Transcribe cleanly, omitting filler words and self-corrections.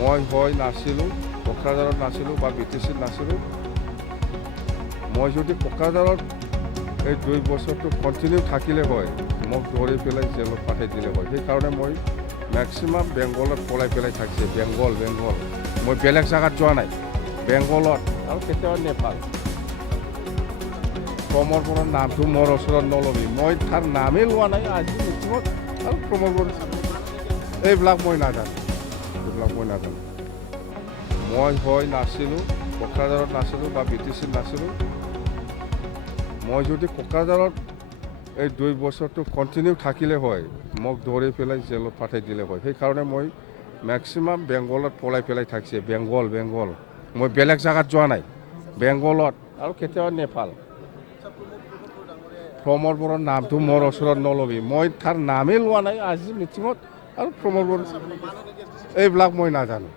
মই হয় নাছিলোঁ, কোকৰাঝাৰত নাছিলোঁ বা BTCত নাছিলোঁ। মই যদি কোকৰাঝাৰত এই 2 বছৰটো কণ্টিনিউ থাকিলে হয়, মোক ধৰি পেলাই জেলত পঠাই দিলে হয়। সেইকাৰণে মই মেক্সিমাম বেংগলত পলাই পেলাই থাকিছে। বেংগল মই বেলেগ জেগাত যোৱা নাই, বেংগলত আৰু কেতিয়াবা নেপাল। প্ৰমোদ বড়োৰ নামটো মোৰ ওচৰত নল'বি, মই তাৰ নামেই লোৱা নাই আজি মিটিঙত। আৰু প্ৰমোদ বড়ো এইবিলাক মই নাজানো, মই হয় নাছিলোঁ, কোকৰাঝাৰত নাছিলোঁ বা BTCত নাছিলোঁ। মই যদি কোকৰাঝাৰত এই 2 বছৰটো কণ্টিনিউ থাকিলে হয়, মোক ধৰি পেলাই জেলত পঠাই দিলে হয়। সেইকাৰণে মই মেক্সিমাম বেংগলত পলাই পেলাই থাকিছে। বেংগল মই বেলেগ জেগাত যোৱা নাই, বেংগলত আৰু কেতিয়াবা নেপাল। প্ৰমোদ বড়োৰ নামটো মোৰ ওচৰত নল'বি, মই তাৰ নামেই লোৱা নাই আজি মিটিঙত। আৰু প্ৰমোদ বড়ো এইবিলাক মই নাজানো।